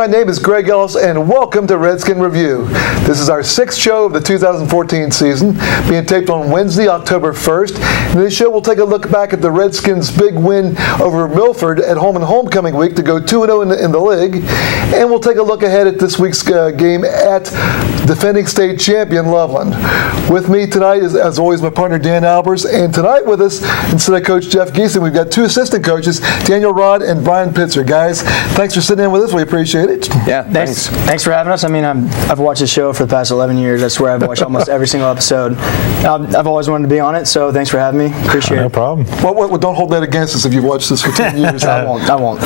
my name is Greg Ellis, and welcome to Redskin Review. This is our 6th show of the 2014 season, being taped on Wednesday, October 1st. In this show, we'll take a look back at the Redskins' big win over Milford at home and homecoming week to go 2-0 in the league, and we'll take a look ahead at this week's game at defending state champion Loveland. With me tonight is, as always, my partner Dan Albers, and tonight with us, instead of Coach Jeff Geeson, we've got two assistant coaches, Daniel Rod and Brian Pitzer. Guys, thanks for sitting in with us. We appreciate it. Yeah, thanks for having us. I mean, I've watched this show for the past 11 years. I swear I've watched almost every single episode. I've always wanted to be on it, so thanks for having me. Appreciate it. No problem. Well, don't hold that against us if you've watched this for 10 years. I won't.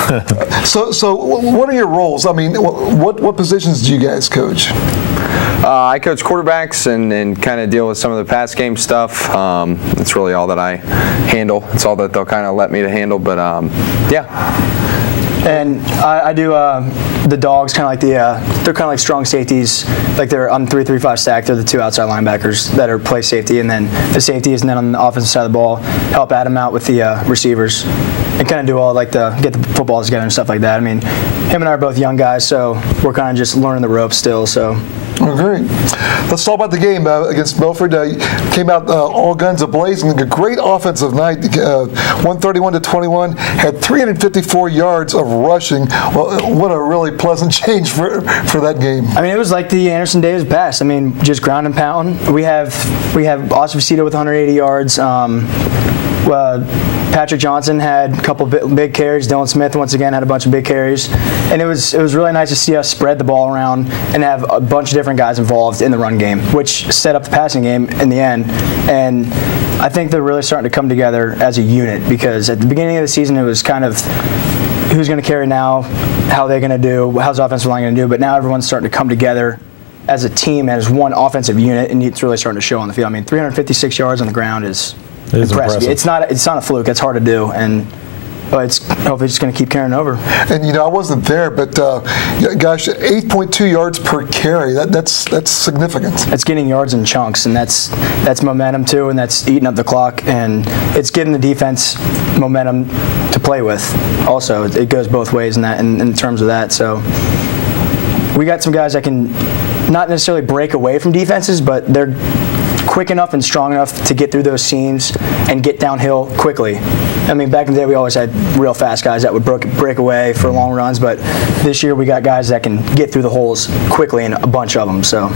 So what are your roles? I mean, what positions do you guys coach? I coach quarterbacks and kind of deal with some of the pass game stuff. That's really all that I handle. It's all that they'll kind of let me to handle, but yeah. And I do the dogs, kind of like they're kind of like strong safeties. Like they're on 3-3-5 stack. They're the two outside linebackers that are play safety, and then the safety is, and then on the offensive side of the ball, help Adam out with the receivers, and kind of do all like get the footballs together and stuff like that. I mean, him and I are both young guys, so we're kind of just learning the ropes still. So. Oh, great. Let's talk about the game against Milford. Came out all guns a-blazing. A great offensive night, 131-21. Had 354 yards of rushing. Well, what a really pleasant change for that game. I mean, it was like the Anderson days past. I mean, just ground and pound. We have Austin Vecito with 180 yards. Patrick Johnson had a couple big carries. Dylan Smith once again had a bunch of big carries, and it was really nice to see us spread the ball around and have a bunch of different guys involved in the run game, which set up the passing game in the end. And I think they're really starting to come together as a unit, because at the beginning of the season it was kind of who's going to carry now, how they're going to do, how's the offensive line going to do, but now everyone's starting to come together as a team and as one offensive unit, and it's really starting to show on the field. I mean, 356 yards on the ground is impressive. It's not a fluke. It's hard to do, and it's hopefully just going to keep carrying over. And I wasn't there, but gosh, 8.2 yards per carry. That's significant. It's getting yards in chunks, and that's momentum too, and that's eating up the clock, and it's giving the defense momentum to play with. Also, it goes both ways in terms of that. So we got some guys that can not necessarily break away from defenses, but they're quick enough and strong enough to get through those seams and get downhill quickly. I mean, back in the day, we always had real fast guys that would break away for long runs, but this year we got guys that can get through the holes quickly, and a bunch of them. So.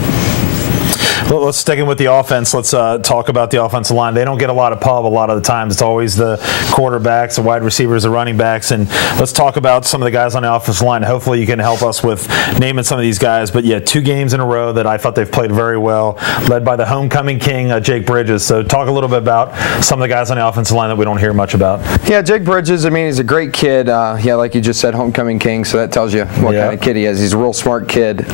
Well, let's stick in with the offense. Let's talk about the offensive line. They don't get a lot of pub a lot of the times. It's always the quarterbacks, the wide receivers, the running backs. And let's talk about some of the guys on the offensive line. Hopefully you can help us with naming some of these guys. But, yeah, 2 games in a row that I thought they've played very well, led by the homecoming king, Jake Bridges. So talk a little bit about some of the guys on the offensive line that we don't hear much about. Yeah, Jake Bridges, I mean, he's a great kid. Yeah, like you just said, homecoming king, so that tells you what kind of kid he is. He's a real smart kid.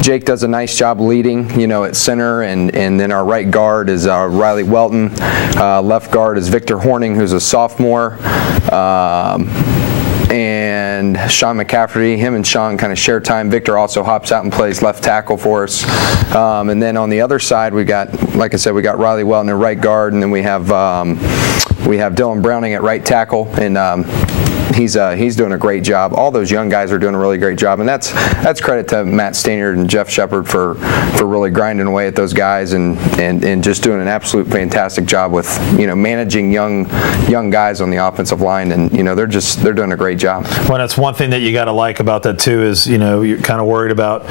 Jake does a nice job leading, at center, and then our right guard is Riley Welton. Left guard is Victor Horning, who's a sophomore. And Sean McCafferty, him and Sean kind of share time. Victor also hops out and plays left tackle for us. And then on the other side, we got, like I said, we got Riley Welton at right guard, and then we have Dylan Browning at right tackle, and he's doing a great job. All those young guys are doing a really great job, and that's credit to Matt Stanyard and Jeff Shepard for really grinding away at those guys and just doing an absolute fantastic job with managing young guys on the offensive line, and they're doing a great job. Well, that's one thing that you got to like about that too is you're kind of worried about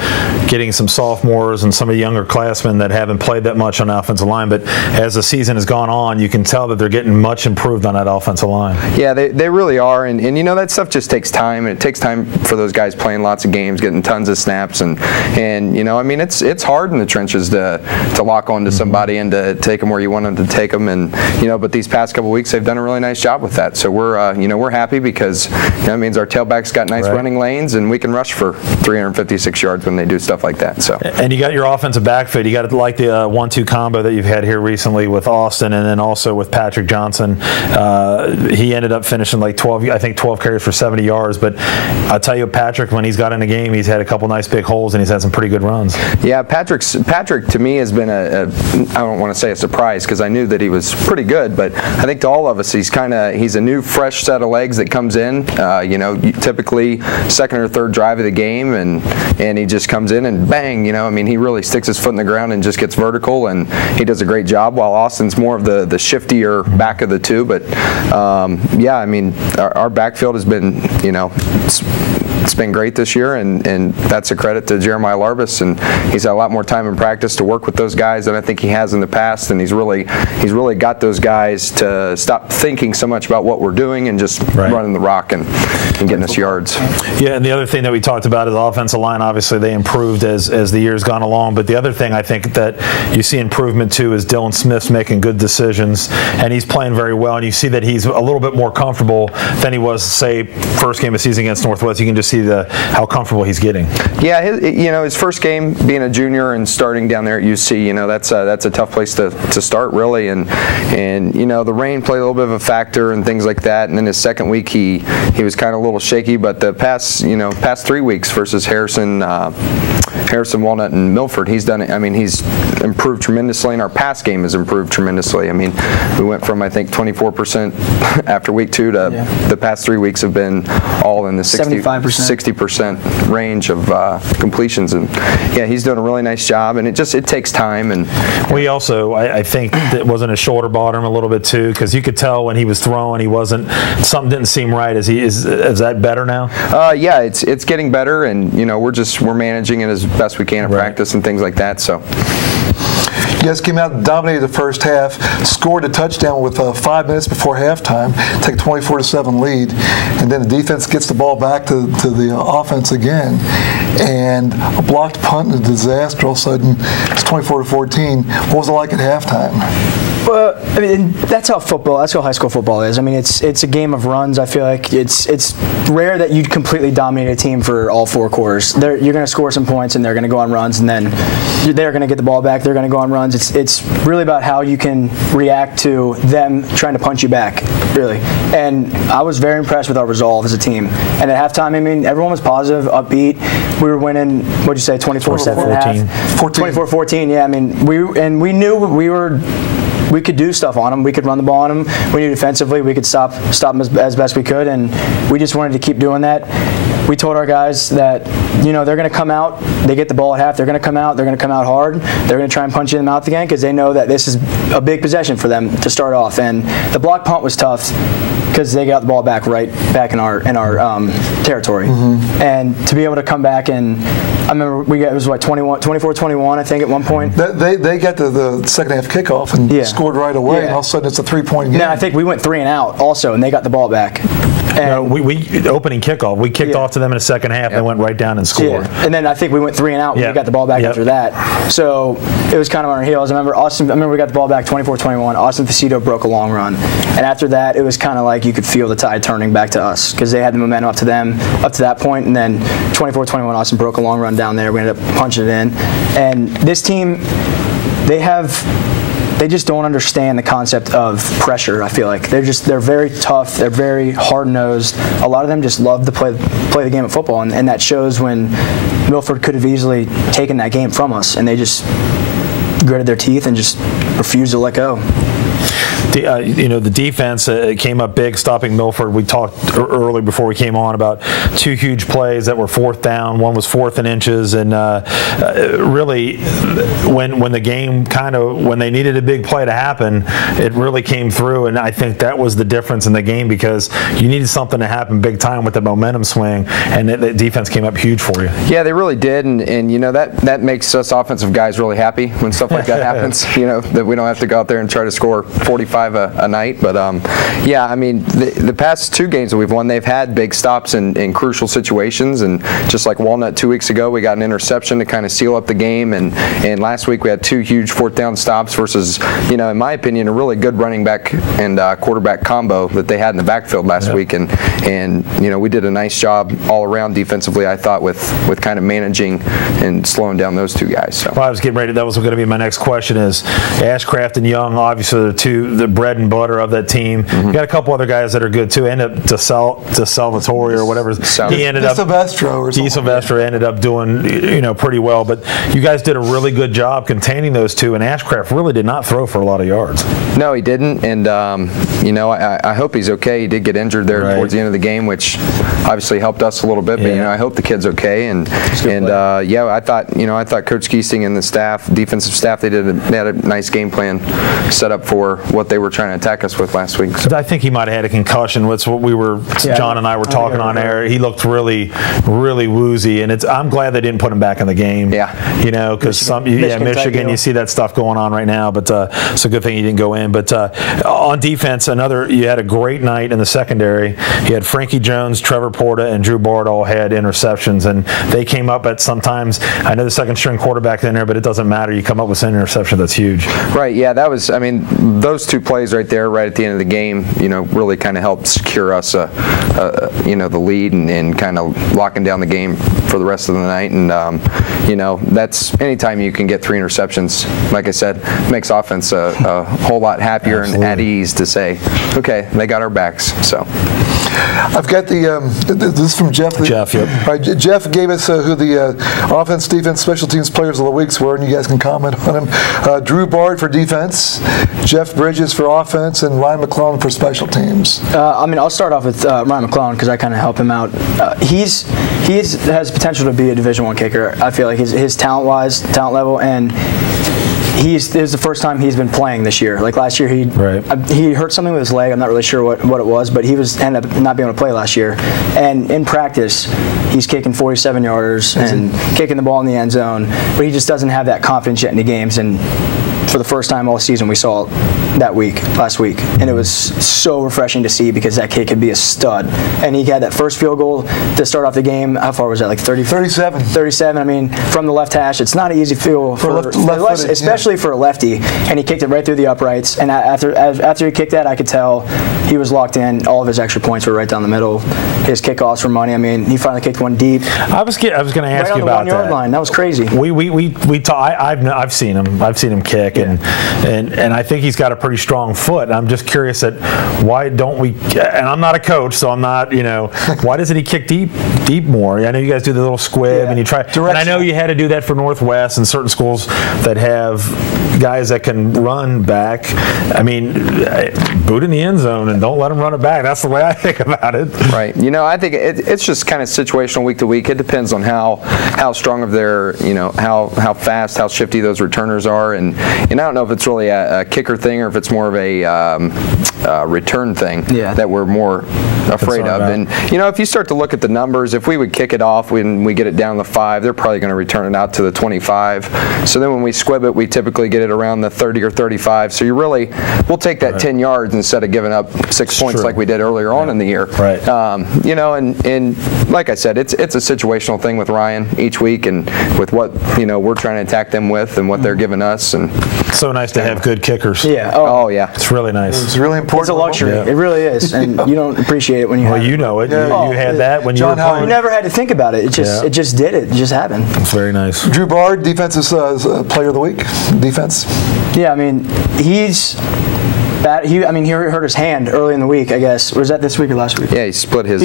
getting some sophomores and some of the younger classmen that haven't played that much on the offensive line, but as the season has gone on, you can tell that they're getting much improved on that offensive line. Yeah, they really are, and that stuff just takes time, and it takes time for those guys playing lots of games, getting tons of snaps, and I mean, it's hard in the trenches to lock onto somebody and to take them where you want them to take them, and but these past couple weeks they've done a really nice job with that. So we're happy because that means our tailbacks got nice running lanes, and we can rush for 356 yards when they do stuff like that. So. And you got your offensive backfield. You got to like the 1-2 combo that you've had here recently with Austin, and then also with Patrick Johnson. He ended up finishing like 12 12 carries for 70 yards. But I'll tell you, Patrick, when he's got in the game, he's had a couple nice big holes, and he's had some pretty good runs. Yeah, Patrick to me has been I don't want to say a surprise because I knew that he was pretty good, but I think to all of us, he's a new fresh set of legs that comes in. Typically second or third drive of the game, and he just comes in and bang. He really sticks his foot in the ground and just gets vertical, and he does a great job. While Austin's more of the shiftier back of the two, but our backfield has been it's been great this year, and that's a credit to Jeremiah Larbus, and he's had a lot more time in practice to work with those guys than I think he has in the past, and he's really got those guys to stop thinking so much about what we're doing and just running the rock and getting us yards. Yeah, and the other thing that we talked about is the offensive line. Obviously, they improved as the year's gone along, but the other thing I think that you see improvement too is Dylan Smith's making good decisions, and he's playing very well, and you see that he's a little bit more comfortable than he was, say, first game of the season against Northwest. You can just see how comfortable he's getting. Yeah, his first game being a junior and starting down there at UC, that's a tough place to start really, and the rain played a little bit of a factor and things like that. And then his second week he was kind of a little shaky, but the past 3 weeks versus Harrison, Walnut, and Milford, he's done it. He's improved tremendously, and our pass game has improved tremendously. We went from I think 24% after week 2 to the past 3 weeks have been all in the 60% range of completions, and he's doing a really nice job, and it takes time. And we also, I think that wasn't his shoulder bothered him a little bit too, because you could tell when he was throwing, something didn't seem right. Is that better now? Yeah, it's getting better, and we're managing it as best we can in practice and things like that. So. You guys came out and dominated the first half, scored a touchdown with 5 minutes before halftime, take a 24-7 lead, and then the defense gets the ball back to the offense again, and a blocked punt and a disaster. All of a sudden, it's 24-14. What was it like at halftime? Well, that's how high school football is. It's a game of runs. I feel like it's rare that you completely dominate a team for all 4 quarters. You're going to score some points, and they're going to go on runs, and then they're going to get the ball back. They're going to go on runs. It's really about how you can react to them trying to punch you back, really. And I was very impressed with our resolve as a team. And at halftime, everyone was positive, upbeat. We were winning, what'd you say, 24-7 at half? 24-14, yeah. We knew we could do stuff on them. We could run the ball on them. We knew defensively we could stop them as best we could, and we just wanted to keep doing that. We told our guys that, they're going to come out, they get the ball at half, they're going to come out hard, they're going to try and punch you in the mouth again, because they know that this is a big possession for them to start off. And the block punt was tough because they got the ball back in our territory. Mm-hmm. And to be able to come back, and I remember it was 24-21, I think, at one point. They got the second half kickoff and scored right away, and all of a sudden it's a 3-point game. Then I think we went 3 and out also, and they got the ball back. And we opening kickoff. We kicked off to them in the second half. They went right down and scored. Yeah. And then I think we went 3 and out when we got the ball back after that. So it was kind of on our heels. I remember we got the ball back 24-21. Austin Faceto broke a long run, and after that it was kind of like you could feel the tide turning back to us, because they had the momentum up to that point, and then 24-21 Austin broke a long run down there. We ended up punching it in, and this team, they just don't understand the concept of pressure. I feel like they're very tough. They're very hard-nosed. A lot of them just love to play the game of football, and that shows when Milford could have easily taken that game from us, and they just gritted their teeth and just refused to let go. The defense came up big, stopping Milford. We talked early before we came on about 2 huge plays that were 4th down. One was 4th and inches, and really, when the game when they needed a big play to happen, it really came through. And I think that was the difference in the game, because you needed something to happen big time with the momentum swing, and the defense came up huge for you. Yeah, they really did, and that makes us offensive guys really happy when stuff like that happens. That we don't have to go out there and try to score 45 a night. But the past 2 games that we've won, they've had big stops in crucial situations, and just like Walnut 2 weeks ago, we got an interception to kind of seal up the game, and last week we had 2 huge 4th down stops versus, in my opinion, a really good running back and quarterback combo that they had in the backfield last week, and we did a nice job all around defensively, I thought, with kind of managing and slowing down those 2 guys. So. Well, I was getting ready. That was going to be my next question. Is Ashcraft and Young, obviously the bread and butter of that team. You got a couple other guys that are good too. Ended up to Salvatore or whatever. He ended up Silvestro ended up doing pretty well. But you guys did a really good job containing those two. And Ashcraft really did not throw for a lot of yards. No, he didn't. And I hope he's okay. He did get injured there towards the end of the game, which obviously helped us a little bit. But I hope the kid's okay. And I thought Coach Giesting and the staff, defensive staff, they had a nice game plan set up for what they were trying to attack us with last week. So. I think he might have had a concussion. That's what John and I were talking on air. He looked really, really woozy, and I'm glad they didn't put him back in the game. Yeah, because Michigan, you see that stuff going on right now. But it's a good thing he didn't go in. But on defense, you had a great night in the secondary. You had Frankie Jones, Trevor Porta, and Drew Bard all had interceptions, and they came up at sometimes. I know the second string quarterback in there, but it doesn't matter. You come up with an interception, that's huge. Right. Yeah, that was. I mean, those two plays right there, right at the end of the game, really kind of helped secure us, the lead and kind of locking down the game for the rest of the night. And that's anytime you can get 3 interceptions. Like I said, makes offense a whole lot happier and at ease to say, okay, they got our backs. So. I've got this is from Jeff. Jeff, yep. Right, Jeff gave us who the offense, defense, special teams players of the weeks were, and you guys can comment on them. Drew Bard for defense, Jeff Bridges for offense, and Ryan McClellan for special teams. I'll start off with Ryan McClellan because I kind of help him out. He has potential to be a Division I kicker. I feel like his talent level, and this is the first time he's been playing this year. Like last year, he hurt something with his leg. I'm not really sure what it was, but he ended up not being able to play last year. And in practice, he's kicking 47-yarders and kicking the ball in the end zone, but he just doesn't have that confidence yet in the games. And for the first time all season, we saw last week, and it was so refreshing to see because that kid could be a stud. And he had that first field goal to start off the game. How far was that? Like 37. 37. I mean, from the left hash, it's not an easy field especially for a lefty. And he kicked it right through the uprights. And after he kicked that, I could tell he was locked in. All of his extra points were right down the middle. His kickoffs were money. I mean, he finally kicked one deep. I was going to ask you about that. Right on the 1 yard line. That was crazy. I've seen him. I've seen him kick, and I think he's got a pretty strong foot. I'm just curious why don't we? And I'm not a coach, so I'm not. Why doesn't he kick deep more? I know you guys do the little squib, and you try. And I know you had to do that for Northwest and certain schools that have guys that can run back. I mean, boot in the end zone and don't let them run it back. That's the way I think about it. Right. I think it's just kind of situational week to week. It depends on how strong of their, how fast, how shifty those returners are, and I don't know if it's really a kicker thing or if it's more of a return thing that we're more afraid of. And if you start to look at the numbers, if we would kick it off when we get it down the 5, they're probably going to return it out to the 25. So then when we squib it, we typically get it around the 30 or 35. So we'll take that 10 yards instead of giving up 6 points like we did earlier on in the year. Right. And like I said, it's a situational thing with Ryan each week, and with what we're trying to attack them with and what they're giving us. And so nice to have good kickers. Yeah. Oh yeah. It's really nice. It's really important. It's a luxury. Yeah. It really is, and you don't appreciate it when you have it. Well, you know it. Yeah. You had that when you were playing. You never had to think about it. It just did it. It just happened. It's very nice. Drew Bard, defensive player of the week. Defense. Yeah, I mean, he's bad. He hurt his hand early in the week, I guess. Was that this week or last week? Yeah, he split his.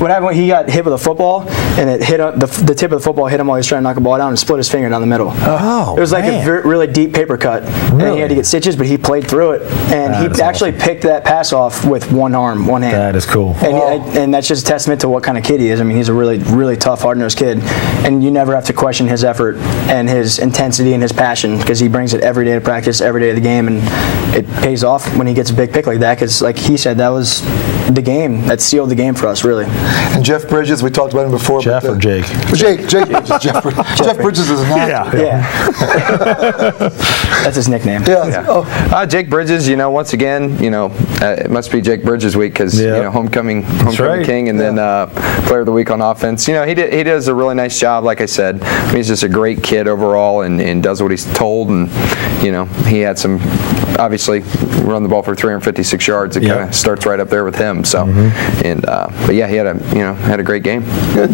What happened? He got hit with a football, and it hit the tip of the football hit him while he was trying to knock a ball down, and split his finger down the middle. Oh, it was like a really deep paper cut, and he had to get stitches, but he played through it, and he actually picked that pass off with one arm, one hand. That is cool. And that's just a testament to what kind of kid he is. I mean, he's a really, really tough, hard-nosed kid, and you never have to question his effort and his intensity and his passion because he brings it every day to practice, every day of the game, and it pays off when he gets a big pick like that because, like he said, that was the game. That sealed the game for us, really. And Jeff Bridges, we talked about him before. Jeff or Jake? Jake Bridges. Jeff Bridges is not. Yeah. That's his nickname. Yeah. Jake Bridges, once again, it must be Jake Bridges week because, homecoming king and then player of the week on offense. He does a really nice job, like I said. He's just a great kid overall and does what he's told. And, he had some, obviously, run the ball for 356 yards. It kind of starts right up there with him. So, but yeah, he had a great game. Good.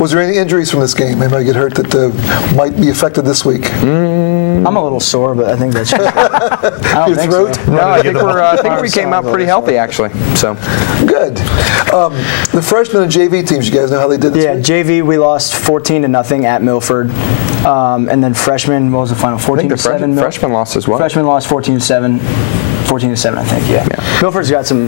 Was there any injuries from this game? Anybody get hurt that might be affected this week? I'm a little sore, but I think that's I don't Your think throat? so. No, I think we came out pretty healthy, actually. So Good. The freshmen and JV teams, you guys know how they did this week? JV, we lost 14-0 at Milford. And then freshmen, what was the final? 14-7. Freshman lost as well. Freshmen lost 14-7. 14-7, I think. Yeah. Milford's got some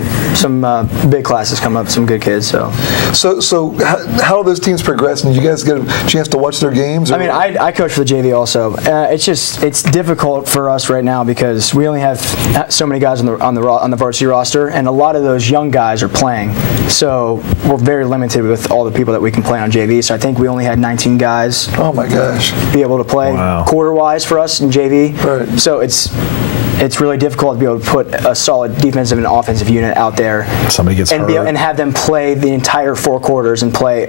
big classes coming up, some good kids. So how do those teams progress? And you guys get a chance to watch their games? I mean, I coach for the JV also. It's difficult for us right now because we only have so many guys on the varsity roster, and a lot of those young guys are playing. So we're very limited with all the people that we can play on JV. So I think we only had 19 guys. Oh my gosh! Be able to play quarter-wise for us in JV. Right. So it's really difficult to be able to put a solid defensive and offensive unit out there. Somebody gets hurt. And have them play the entire 4 quarters and play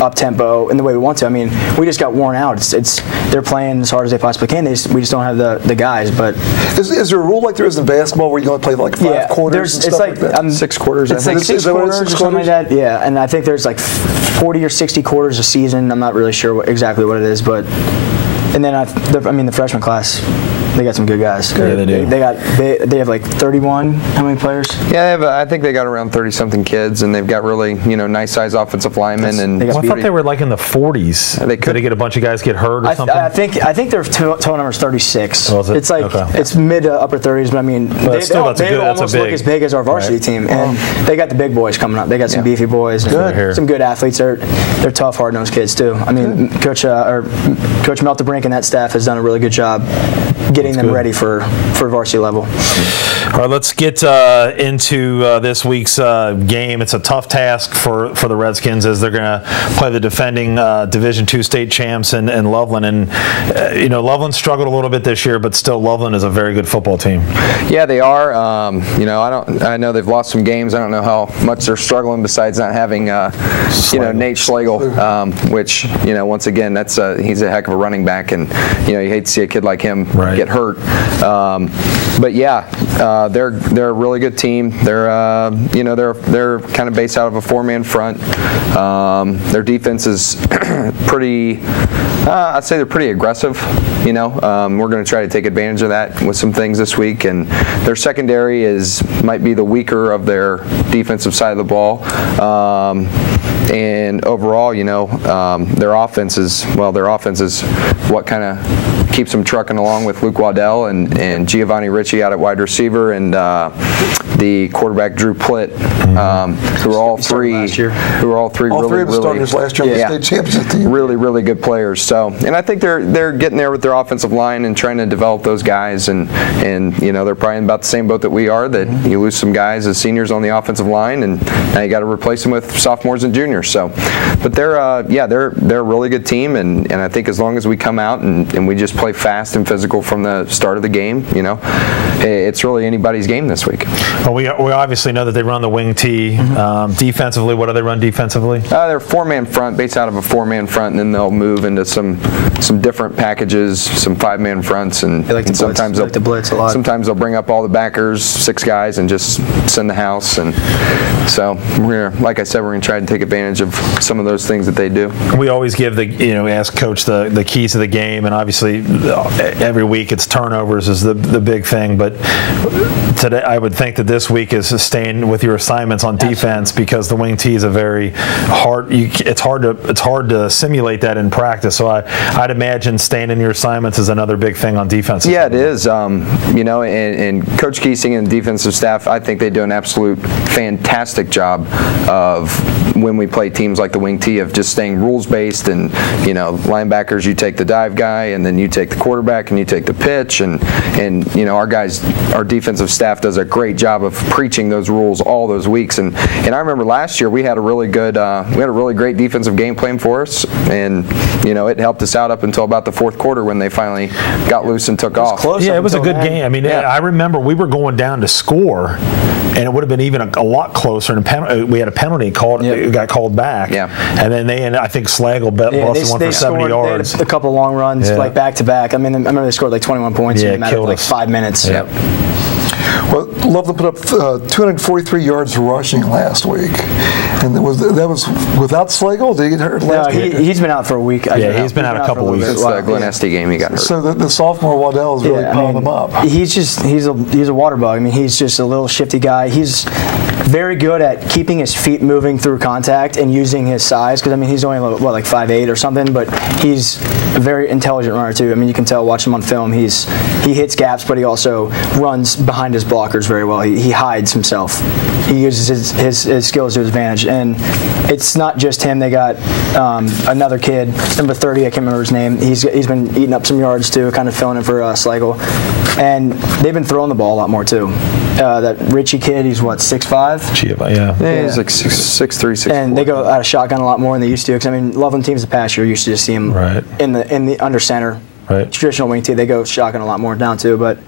up tempo in the way we want to. I mean, we just got worn out. They're playing as hard as they possibly can. We just don't have the guys. But is there a rule like there is in basketball where you only play like 5 quarters? And stuff like that? 6 quarters. It's like 6 quarters or something like that. Yeah, and I think there's like 40 or 60 quarters a season. I'm not really sure exactly what it is, but and then the freshman class. They got some good guys. Yeah, they do. They have like 31. How many players? Yeah, I think they got around 30-something kids, and they've got really nice size offensive linemen. I thought they were like in the 40s. They could. Did they get a bunch of guys get hurt or something? I think their total number is 36. Oh, is it? It's like okay. It's mid to upper 30s, but I mean that's almost look as big as our varsity team, and they got the big boys coming up. They got some beefy boys, and some good athletes. They're tough, hard-nosed kids too. I mean, Coach Melterbrink and that staff has done a really good job getting them ready for varsity level. All right, let's get into this week's game. It's a tough task for the Redskins as they're going to play the defending Division II state champs in Loveland. And Loveland struggled a little bit this year, but still Loveland is a very good football team. Yeah, they are. I know they've lost some games. I don't know how much they're struggling besides not having Nate Schlegel, which once again he's a heck of a running back, and you hate to see a kid like him get hurt. But yeah, they're a really good team. They're kind of based out of a 4-man front. Their defense is pretty. I'd say they're pretty aggressive. We're going to try to take advantage of that with some things this week. And their secondary might be the weaker of their defensive side of the ball. And overall, their offense is what kind of keeps them trucking along with Luke Waddell and Giovanni Ritchie out at wide receiver, and the quarterback Drew Plitt, who are all three really of the starters last year on the state championship team. Really, really good players. So, and I think they're getting there with their offensive line and trying to develop those guys, and they're probably in about the same boat that we are. That you lose some guys as seniors on the offensive line, and now you got to replace them with sophomores and juniors. So, but they're a really good team, and I think as long as we come out and we just play fast and physical from the start of the game, it's really anybody's game this week. Well, we obviously know that they run the wing T. Defensively, what do they run defensively? They're 4-man front, based out of a 4-man front, and then they'll move into some different packages, some 5-man fronts, and sometimes they'll blitz a lot. Sometimes they'll bring up all the backers, 6 guys, and just send the house. And so like I said, we're gonna try to take advantage of some of those things that they do. We always give ask Coach the keys to the game, and obviously every week it's turnovers is the big thing. But today, I would think that this week is staying with your assignments on defense, because the wing T is a very hard. It's hard to simulate that in practice. So I'd imagine staying in your assignments is another big thing on defense. Yeah, it is. And Coach Keesing and the defensive staff, I think they do an absolute fantastic job of when we play teams like the wing T of just staying rules based, and linebackers, you take the dive guy, and then you take the quarterback, and you take the pitch, and our defensive staff does a great job of preaching those rules all those weeks. And I remember last year we had a really great defensive game plan for us, and it helped us out up until about the 4th quarter when they finally got loose and took off. Yeah, it was a good game. I mean, I remember we were going down to score, and it would have been even a lot closer. And we had a penalty called. It got called back. Yeah. And then I think Slagle lost one for 70 yards. They had a couple long runs like back to back. I mean, I remember they scored like 21 points in a matter of like 5 minutes. Yep. Well, Loveland put up 243 yards rushing last week, and that was without Slagle. Did he get hurt last week? He's been out for a week. Yeah, he's been out a couple weeks. Since the Glen Estee game, he got hurt. So the sophomore Waddell is really piling them up. He's a water bug. I mean, he's just a little shifty guy. He's very good at keeping his feet moving through contact and using his size, because I mean he's only like 5'8" or something, but he's a very intelligent runner too. I mean, you can tell watching him on film. He hits gaps, but he also runs behind his blockers very well. He hides himself. He uses his skills to his advantage, and it's not just him. They got another kid, number 30. I can't remember his name. He's been eating up some yards too, kind of filling in for Slagle, and they've been throwing the ball a lot more too. That Richie kid, he's what, 6'5"? Yeah, he's like 6'3", 6'4". And they go out of shotgun a lot more than they used to. Because I mean, Loveland teams the past year used to just see him in the under center. Right. Traditional wing team, they go shotgun a lot more down too. But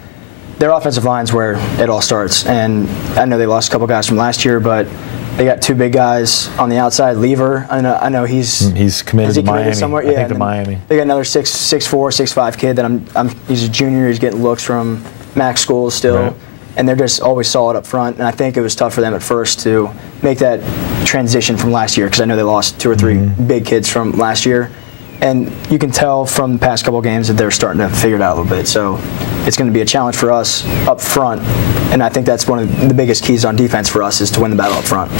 their offensive line's where it all starts. And I know they lost a couple guys from last year, but they got two big guys on the outside. Lever, I know he's committed to Miami. Somewhere? I think to Miami. They got another 6'4", 6'5" kid that he's a junior. He's getting looks from Max schools still. Right. And they're just always solid up front. And I think it was tough for them at first to make that transition from last year, because I know they lost 2 or 3 big kids from last year. And you can tell from the past couple games that they're starting to figure it out a little bit. So it's going to be a challenge for us up front. And I think that's one of the biggest keys on defense for us, is to win the battle up front.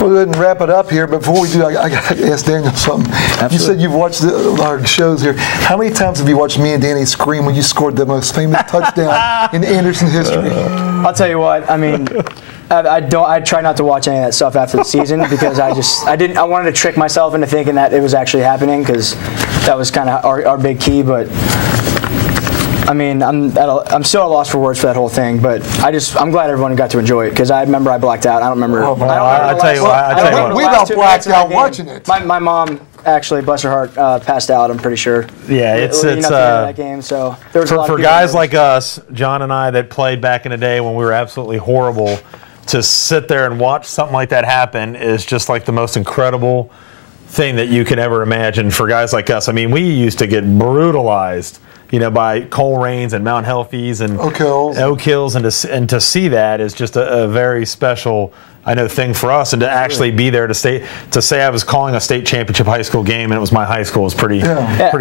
We'll go ahead and wrap it up here. Before we do, I got to ask Daniel something. Absolutely. You said you've watched our shows here. How many times have you watched me and Danny scream when you scored the most famous touchdown in Anderson history? I'll tell you what. I mean, I try not to watch any of that stuff after the season, because I wanted to trick myself into thinking that it was actually happening, because that was kind of our big key. But I mean, I'm still at a loss for words for that whole thing, but I'm glad everyone got to enjoy it, because I remember I blacked out. I don't remember. I'll tell you what. We about blacked out watching it. My mom actually, bless her heart, passed out. I'm pretty sure. Yeah, it's that game. So there was a lot for of guys like us, John and I, that played back in the day when we were absolutely horrible. To sit there and watch something like that happen is just like the most incredible thing that you can ever imagine for guys like us. I mean, we used to get brutalized, by Cole Rains and Mount Healthy's and Oak Hills, and to see that is just a very special, thing for us, and to actually be there to say I was calling a state championship high school game and it was my high school is pretty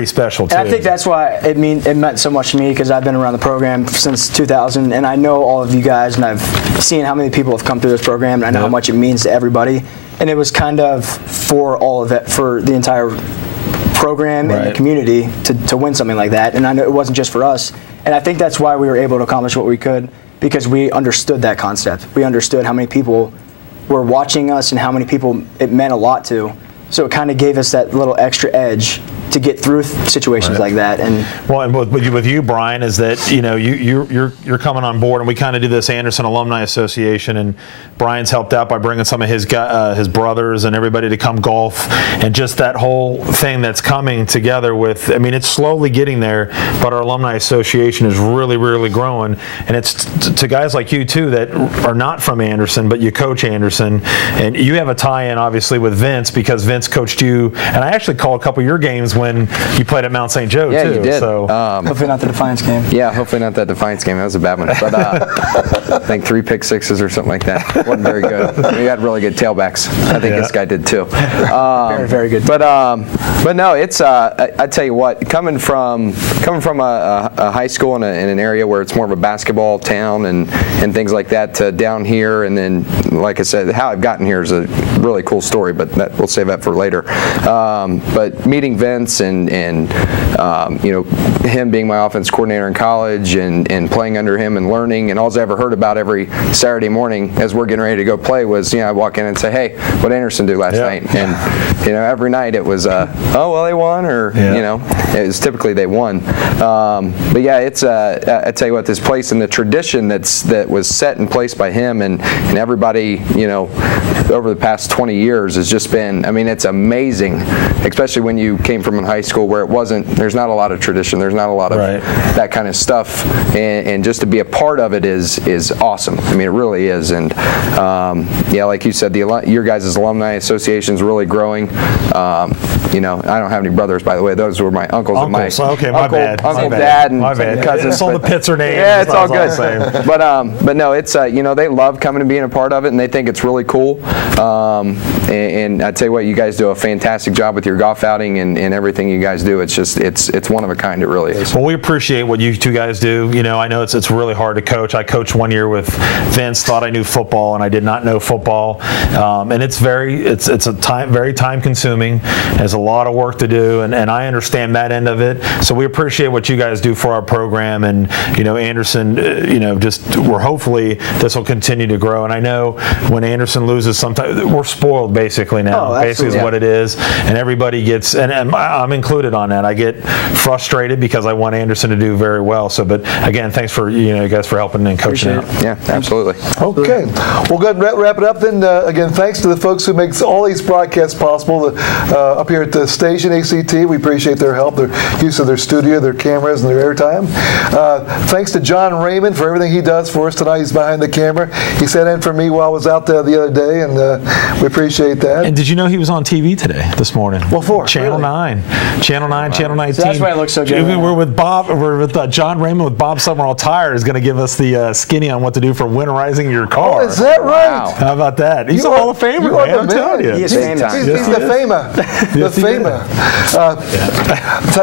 special too. And I think that's why it meant so much to me, because I've been around the program since 2000, and I know all of you guys, and I've seen how many people have come through this program, and I know how much it means to everybody. And it was kind of for all of it, for the entire program and the community to win something like that. And I know it wasn't just for us, and I think that's why we were able to accomplish what we could, because we understood that concept. We understood how many people were watching us and how many people it meant a lot to. So it kind of gave us that little extra edge to get through situations like that. And with you, Brian, is that you're coming on board, and we kind of do this Anderson Alumni Association, and Brian's helped out by bringing some of his brothers and everybody to come golf, and just that whole thing that's coming together with. I mean, it's slowly getting there, but our Alumni Association is really, really growing, and it's to guys like you too that are not from Anderson, but you coach Anderson, and you have a tie-in obviously with Vince, because Vince coached you, and I actually called a couple of your games when you played at Mount St. Joe, too. Yeah, you did. So, hopefully not the Defiance game. Yeah, hopefully not that Defiance game. That was a bad one. But I think 3 pick sixes or something like that. Wasn't very good. We had really good tailbacks. I think this guy did too. Very, very good. But no, it's I tell you what, coming from a high school in an area where it's more of a basketball town and things like that, to down here, and then like I said, how I've gotten here is a really cool story, but we'll save that for later. But meeting Vince and him being my offense coordinator in college and playing under him and learning, and all I ever heard about every Saturday morning as we're getting ready to go play was, I walk in and say, hey, what Anderson do last night? And every night it was, oh well, they won, or it was typically they won. But yeah, it's I tell you what, this place and the tradition that was set in place by him and everybody over the past 20 years has just been, I mean, it's amazing, especially when you came from in high school where there's not a lot of tradition, there's not a lot of that kind of stuff, and just to be a part of it is awesome. I mean, it really is. And yeah, like you said, your guys' alumni association is really growing. You know, I don't have any brothers, by the way. Those were my uncles and my okay, my bad. Uncle, dad, and cousins. All the pits are named. Yeah, it's all good. But no, it's you know, they love coming and being a part of it, and they think it's really cool. And I tell you what, you guys do a fantastic job with your golf outing and everything you guys do. It's just it's one of a kind. It really is. Well, we appreciate what you two guys do. You know, I know it's really hard to coach. I coached 1 year with Vince. Thought I knew football, and I did not know football. And it's very time consuming. There's a lot of work to do, and I understand that end of it. So we appreciate what you guys do for our program. And you know, Anderson, you know, hopefully this will continue to grow. And I know when Anderson loses, sometimes we're spoiled basically now. Basically is what it is, and everybody gets, and I'm included on that. I get frustrated because I want Anderson to do very well. So, but again, thanks for you guys for helping and coaching out. Yeah, absolutely. Okay, we'll go ahead and wrap it up then. Again, thanks to the folks who make all these broadcasts possible up here at the station ACT. We appreciate their help, their use of their studio, their cameras, and their airtime. Thanks to John Raymond for everything he does for us tonight. He's behind the camera. He sat in for me while I was out there the other day, and we appreciate that. And did you know he was on TV today, this morning? What for? Channel 9. Channel 9, Channel 19. So that's why it looks so good. We're with Bob. We're with John Raymond with Bob Summerall Tire is going to give us the skinny on what to do for winterizing your car. Oh, is that right? Wow. How about that? He's a Hall of Famer, man. I'm telling you. He is famous. He's the famer. The famer.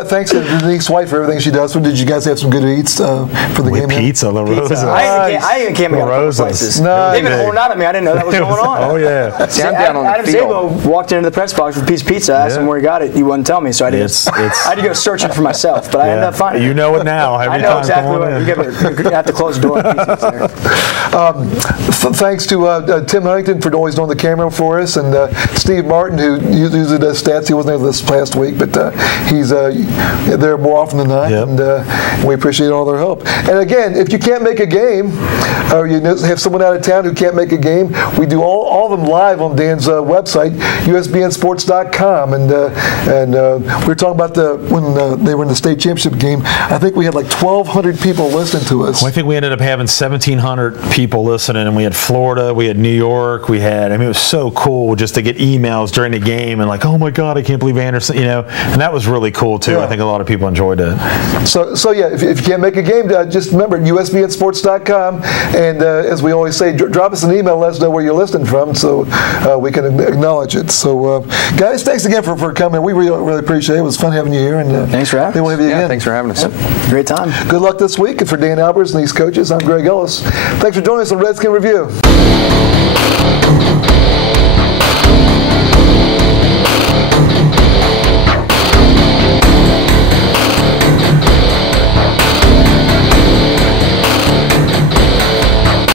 Thanks to Denise White for everything she does. Did you guys have some good eats for the game? Pizza, La Rosa. I even came and got a couple places. They've been holding out at me. I didn't know that was going on. Oh, yeah. See, I'm down on the Adam field. Zabo walked into the press box with a piece of pizza. I asked him where he got it. He wouldn't tell me, so I had to go searching for myself. But I ended up finding it. You know it now. I know exactly what. You have to close the door. Thanks to Tim Huntington for always doing the camera for us, and Steve Martin, who usually does stats. He wasn't there this past week, but he's there more often than not, and we appreciate all their help. And again, if you can't make a game, or you have someone out of town who can't make a game, we do all of them live on Dan's website, usbnsports.com. And we were talking about when they were in the state championship game. I think we had like 1,200 people listening to us. Well, I think we ended up having 1,700 people listening, and we had Florida, we had New York, it was so cool just to get emails during the game and like, oh my God, I can't believe Anderson, and that was really cool too. I think a lot of people enjoyed it. So yeah, if you can't make a game, just remember usbnsports.com, and as we always say, drop us an email, let us know where you're listening from, so we can acknowledge it. So guys, thanks again for coming. We really appreciate it. It was fun having you here, and thanks for having us. We'll have you again. Thanks for having us. Great time. Good luck this week, and for Dan Albers and these coaches, I'm Greg Ellis. Thanks for joining us on Redskin Review.